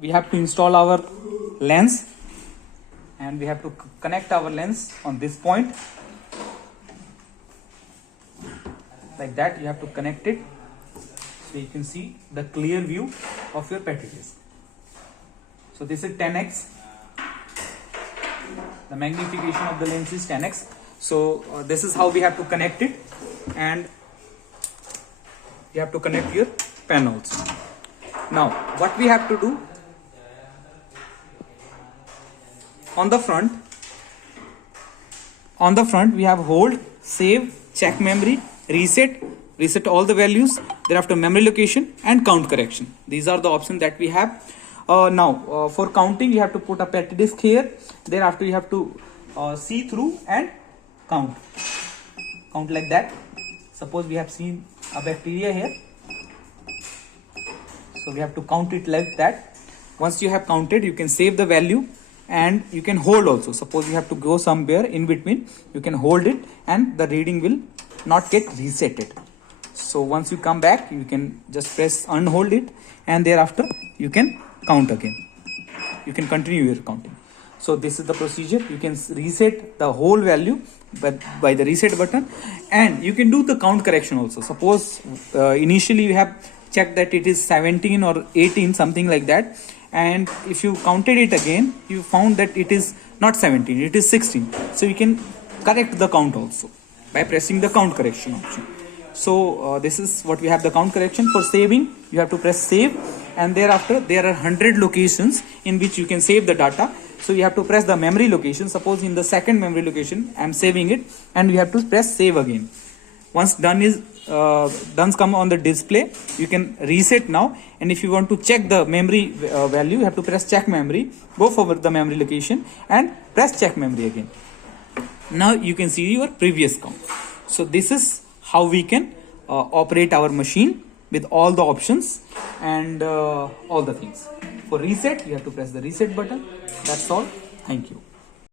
we have to install our lens, and we have to connect our lens on this point. Like that, you have to connect it so you can see the clear view of your petri dish. So this is 10x. The magnification of the lens is 10x. So this is how we have to connect it, and you have to connect your pen also. Now what we have to do, on the front we have hold, save, check memory, reset all the values, thereafter memory location and count correction. These are the options that we have. Now for counting, you have to put a petri disk here, thereafter you have to see through and count like that. Suppose we have seen a bacteria here, so we have to count it like that. Once you have counted, you can save the value and you can hold also. Suppose you have to go somewhere in between, you can hold it and the reading will not get resetted. So once you come back, you can just press unhold it, and thereafter you can count again. You can continue your counting. So this is the procedure. You can reset the whole value by the reset button, and you can do the count correction also. Suppose initially you have checked that it is 17 or 18, something like that, and if you counted it again, you found that it is not 17, it is 16. So you can correct the count also by pressing the count correction option. So this is what we have, the count correction. For saving, you have to press save, and thereafter there are 100 locations in which you can save the data. So you have to press the memory location. Suppose in the second memory location I am saving it, and you have to press save again. Once done come on the display, you can reset now, and if you want to check the memory value, you have to press check memory, go forward the memory location and press check memory again. Now you can see your previous count. So this is how we can operate our machine with all the options and all the things. For reset, you have to press the reset button. That's all. Thank you.